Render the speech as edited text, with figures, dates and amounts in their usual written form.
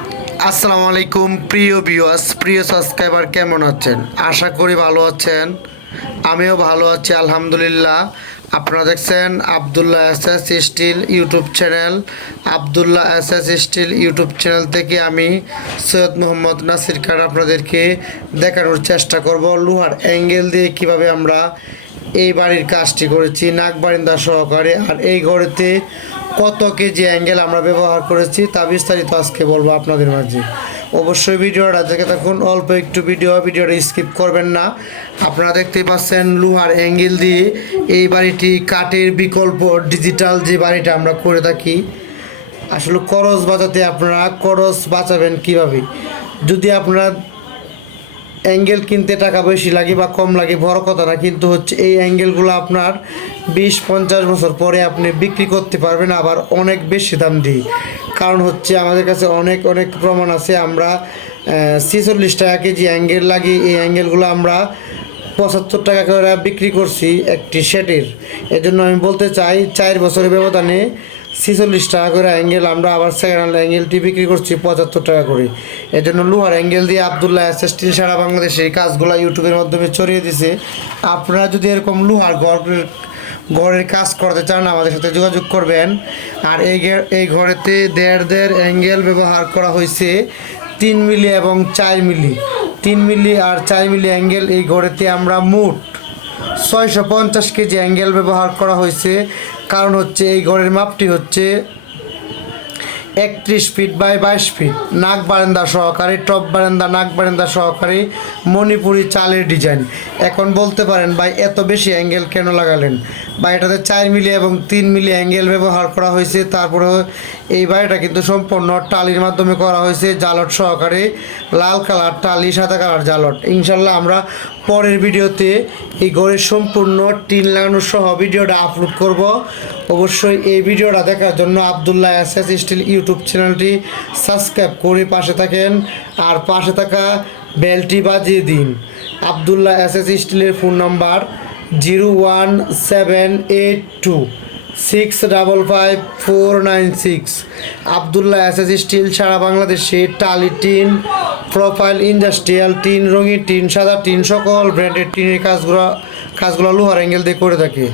আসসালামু আলাইকুম প্রিয় ভিউয়ার্স, প্রিয় সাবস্ক্রাইবার, কেমন আছেন? আশা করি ভালো আছেন। আমিও ভালো আছি আলহামদুলিল্লাহ। আপনারা দেখছেন Abdullah SS steel YouTube channel. Abdullah SS steel YouTube channel থেকে আমি সৈয়দ মোহাম্মদ নাসির খান আপনাদেরকে দেখানোর চেষ্টা করব লোহার অ্যাঙ্গেল দিয়ে কিভাবে আমরা এই বাড়ির কাজটি করেছি নাক বারিন্দা সহকারে। আর এই ঘরেতে কত কেজি অ্যাঙ্গেল আমরা ব্যবহার করেছি তা বিস্তারিত আজকে বলবো আপনাদের মাঝে। অবশ্যই ভিডিওটা দেখে থাকুন, অল্প একটু ভিডিওটা স্কিপ করবেন না। আপনারা দেখতেই পাচ্ছেন লোহার অ্যাঙ্গেল দিয়ে এই বাড়িটি কাঠের বিকল্প ডিজিটাল যে বাড়িটা আমরা করে থাকি। আসলে খরচ বাঁচাতে আপনারা খরচ বাঁচাবেন কিভাবে? যদি আপনারা অ্যাঙ্গেল কিনতে টাকা বেশি লাগে বা কম লাগে বড় কথা না, কিন্তু হচ্ছে এই অ্যাঙ্গেলগুলো আপনার 20-50 বছর পরে আপনি বিক্রি করতে পারবেন, আবার অনেক বেশি দাম দিয়ে। কারণ হচ্ছে আমাদের কাছে অনেক প্রমাণ আছে। আমরা 46 টাকা কেজি অ্যাঙ্গেল লাগিয়ে এই অ্যাঙ্গেলগুলো আমরা 75 টাকা করে বিক্রি করছি একটি সেটের। এজন্য আমি বলতে চাই 4 বছরের ব্যবধানে 46 টাকা করে অ্যাঙ্গেল আমরা আবার সেকেন্ড হ্যান্ড অ্যাঙ্গেলটি বিক্রি করছি 75 টাকা করে। এর জন্য লোহার অ্যাঙ্গেল দিয়ে আবদুল্লাহ এসএস স্টিল সারা বাংলাদেশে এই কাজগুলো ইউটিউবের মাধ্যমে ছড়িয়ে দিছে। আপনারা যদি এরকম লোহার ঘরের কাজ করতে চান আমাদের সাথে যোগাযোগ করবেন। আর এই ঘরেতে দেড় অ্যাঙ্গেল ব্যবহার করা হয়েছে 3 মিলি এবং 4 মিলি। 3 মিলি আর 4 মিলি অ্যাঙ্গেল এই ঘরেতে আমরা মোট 650 কেজি অ্যাঙ্গেল ব্যবহার করা হয়েছে। কারণ হচ্ছে এই ঘরের মাপটি হচ্ছে 31 ফিট বাই 22 ফিট, নাক বারান্দা সহকারে, টপ বারান্দা, নাক বারান্দা সহকারে মণিপুরি চালের ডিজাইন। এখন বলতে পারেন ভাই এত বেশি অ্যাঙ্গেল কেন লাগালেন? বা এটাতে 4 মিলি এবং 3 মিলি অ্যাঙ্গেল ব্যবহার করা হয়েছে। তারপরে এই বাড়িটা কিন্তু সম্পূর্ণ টালির মাধ্যমে করা হয়েছে, জালট সহকারে, লাল কালার টালি, সাদা কালার জালট। ইনশাল্লাহ আমরা পরের ভিডিওতে এই ঘরের সম্পূর্ণ টিন লাগানো সহ ভিডিওটা আপলোড করব। অবশ্যই এই ভিডিওটা দেখার জন্য আবদুল্লাহ এসএস স্টিল ইউটিউব চ্যানেলটি সাবস্ক্রাইব করে পাশে থাকেন, আর পাশে থাকা বেলটি বাজিয়ে দিন। আবদুল্লাহ এসএস স্টিলের phone number 01782655496। Abdullah SS steel সারা বাংলাদেশে টালি টিন, প্রোফাইল, ইন্ডাস্ট্রিয়াল টিন, রঙিন টিন, সাদা টিন, সকল ব্র্যান্ডের টিনের কাজগুলো লোহার অ্যাঙ্গেল দিয়ে করে থাকে।